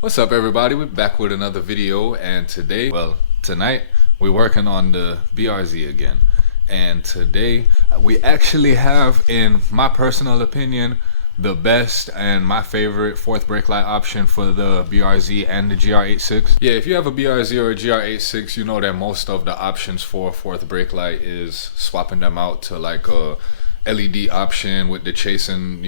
What's up, everybody? We're back with another video, and tonight we're working on the BRZ again. And today we actually have, in my personal opinion, the best and my favorite fourth brake light option for the BRZ and the GR86. Yeah, if you have a BRZ or a GR86, you know that most of the options for fourth brake light is swapping them out to like a LED option with the chasing,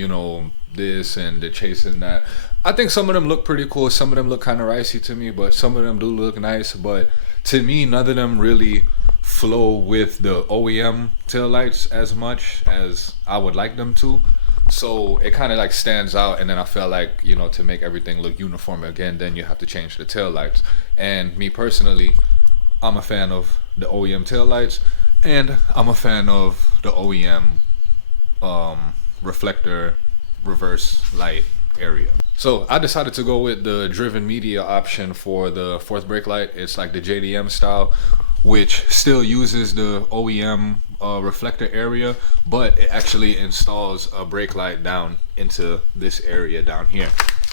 this and the chasing that. I think some of them look pretty cool. Some of them look kind of ricey to me, but some of them do look nice. But to me, none of them really flow with the OEM taillights as much as I would like them to. So it kind of like stands out, and then I feel like, to make everything look uniform again, then you have to change the taillights. And me personally, I'm a fan of the OEM taillights, and I'm a fan of the OEM reflector reverse light area. So I decided to go with the driven media option for the fourth brake light. It's like the JDM style, which still uses the OEM reflector area, but it actually installs a brake light down into this area down here,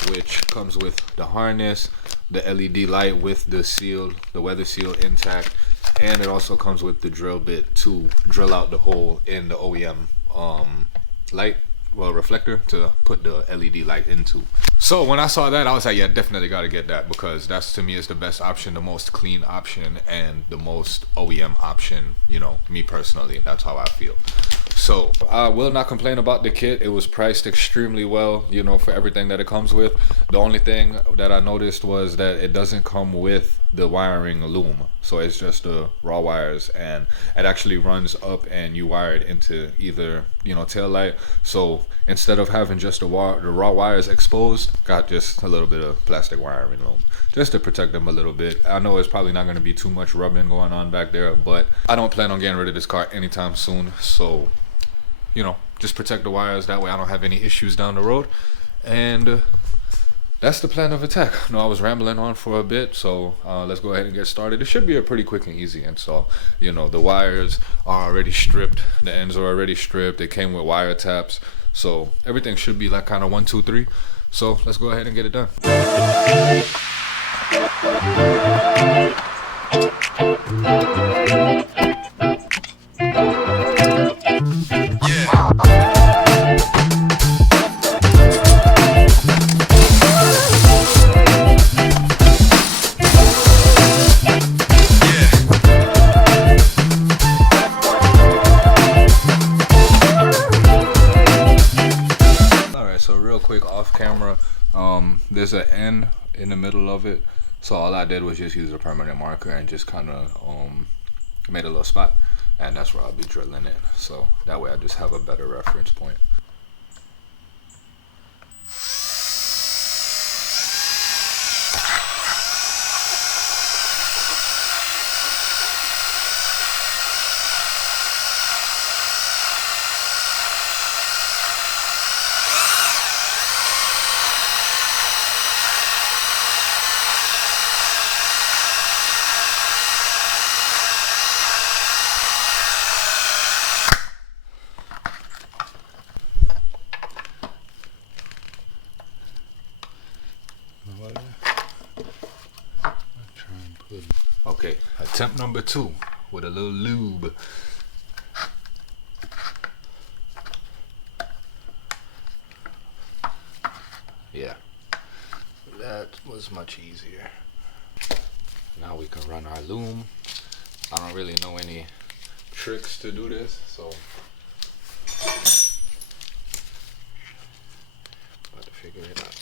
which comes with the harness, the LED light with the weather seal intact, and it also comes with the drill bit to drill out the hole in the OEM reflector to put the LED light into. So when I saw that, I was like, yeah, definitely got to get that, because that's, to me, is the best option, the most clean option, and the most OEM option. Me personally, that's how I feel. So I will not complain about the kit. It was priced extremely well, for everything that it comes with. The only thing that I noticed was that it doesn't come with the wiring loom, so it's just the raw wires, and it actually runs up and you wire it into either tail light. So instead of having just the raw wires exposed, got just a little bit of plastic wiring loom just to protect them a little bit. I know it's probably not going to be too much rubbing going on back there, but I don't plan on getting rid of this car anytime soon, so just protect the wires, that way I don't have any issues down the road. And that's the plan of attack. I was rambling on for a bit, so let's go ahead and get started. It should be a pretty quick and easy install. The wires are already stripped, the ends are already stripped, they came with wire taps, so everything should be like kind of 1, 2, 3. So let's go ahead and get it done. Off camera, there's an N in the middle of it, so all I did was just use a permanent marker and just kind of made a little spot, and that's where I'll be drilling it, so that way I just have a better reference point. Okay, attempt number 2 with a little lube. Yeah, that was much easier. Now we can run our loom. I don't really know any tricks to do this, so about to figure it out.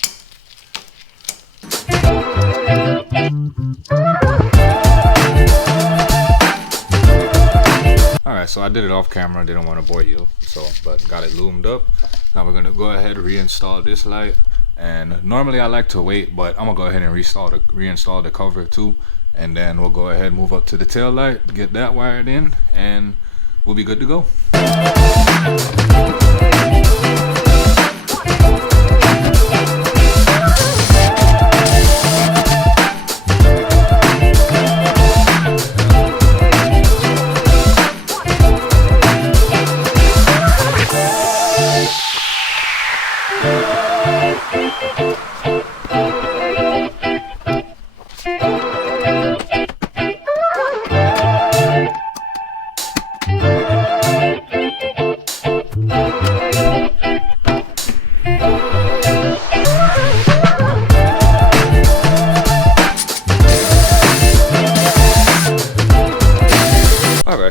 Alright, so I did it off camera, didn't want to bore you, but got it loomed up. Now we're gonna go ahead and reinstall this light, and normally I like to wait, but I'm gonna go ahead and reinstall the cover too, and then we'll go ahead and move up to the tail light, get that wired in, and we'll be good to go.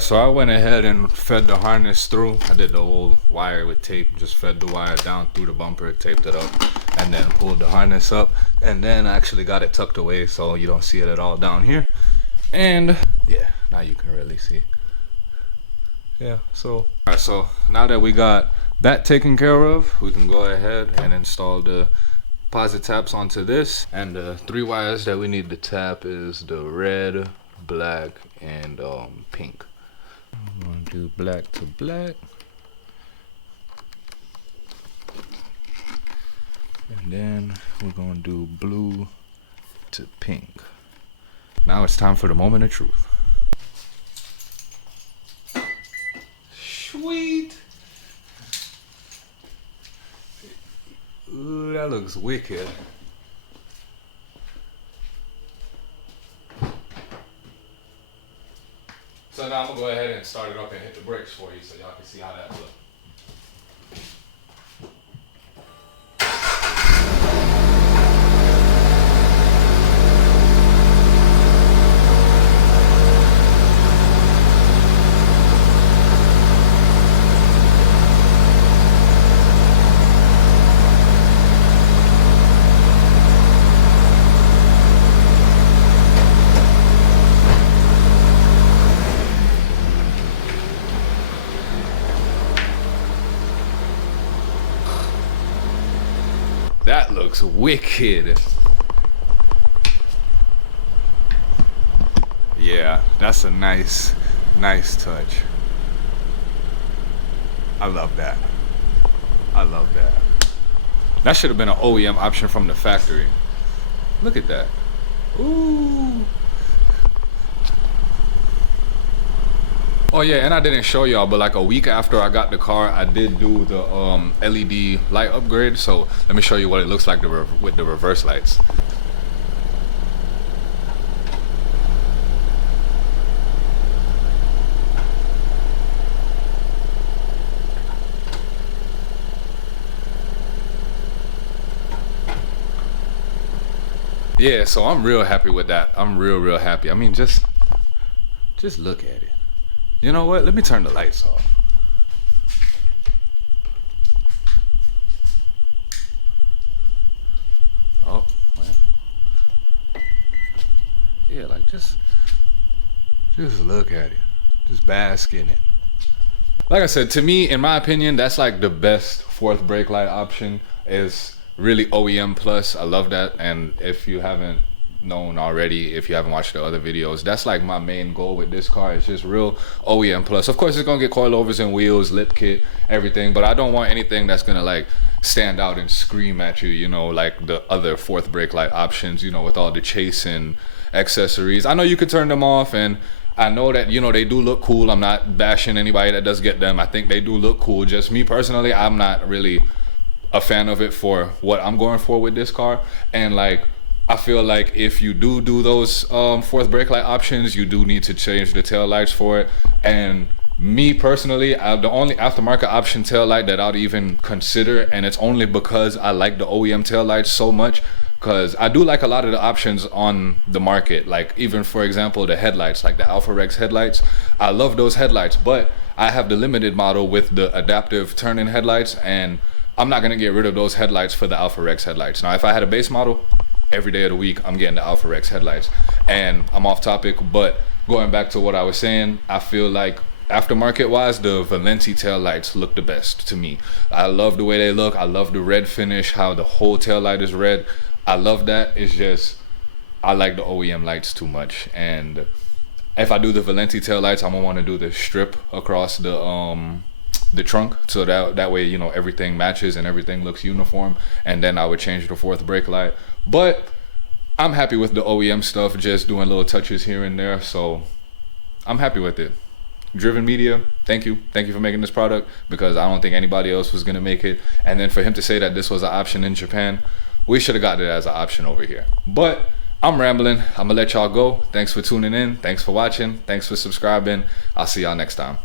So I went ahead and fed the harness through. I did the old wire with tape, just fed the wire down through the bumper, taped it up, and then pulled the harness up, and then I actually got it tucked away so you don't see it at all down here. And yeah, now you can really see. Yeah, so alright, so now that we got that taken care of, we can go ahead and install the posit taps onto this. And the 3 wires that we need to tap is the red, black, and pink. I'm gonna do black to black, and then we're gonna do blue to pink. Now it's time for the moment of truth. Sweet. Ooh, that looks wicked. So now I'm gonna go ahead and start it up and hit the brakes for you so y'all can see how that looks. That looks wicked. Yeah, that's a nice touch. I love that. I love that. That should have been an OEM option from the factory. Look at that. Ooh. Oh yeah, and I didn't show y'all, but like a week after I got the car, I did do the LED light upgrade. So let me show you what it looks like with the reverse lights. Yeah, so I'm real happy with that. I'm real happy. I mean, just look at it. You know what? Let me turn the lights off. Oh, man. Yeah, like just look at it. Just bask in it. Like I said, to me, in my opinion, that's like the best fourth brake light option. Is really OEM plus. I love that. And if you haven't known already, if you haven't watched the other videos, that's like my main goal with this car. It's just real OEM plus. Of course it's gonna get coilovers and wheels, lip kit, everything, but I don't want anything that's gonna like stand out and scream at you, you know, like the other fourth brake light options, you know, with all the chasing accessories. I know you could turn them off, and I know that, you know, they do look cool. I'm not bashing anybody that does get them. I think they do look cool. Just me personally, I'm not really a fan of it for what I'm going for with this car. And like, I feel like if you do those fourth brake light options, you do need to change the tail lights for it. And me personally, the only aftermarket option tail light that I'd even consider, and it's only because I like the OEM tail lights so much, because I do like a lot of the options on the market. Like even, for example, the headlights, like the Alpha Rex headlights. I love those headlights, but I have the limited model with the adaptive turn-in headlights, and I'm not gonna get rid of those headlights for the Alpha Rex headlights. Now, if I had a base model, every day of the week I'm getting the Alpha Rex headlights. And I'm off topic, but going back to what I was saying, I feel like aftermarket wise, the Valenti tail lights look the best to me. I love the way they look. I love the red finish, how the whole tail light is red. I love that. It's just, I like the OEM lights too much. And if I do the Valenti tail lights, I'm gonna want to do the strip across the trunk, so that way, you know, everything matches and everything looks uniform. And then I would change the fourth brake light. But I'm happy with the OEM stuff, just doing little touches here and there. So I'm happy with it. Driven Media, thank you for making this product, because I don't think anybody else was gonna make it. And then for him to say that this was an option in Japan, we should have got it as an option over here. But I'm rambling. I'm gonna let y'all go. Thanks for tuning in. Thanks for watching. Thanks for subscribing. I'll see y'all next time.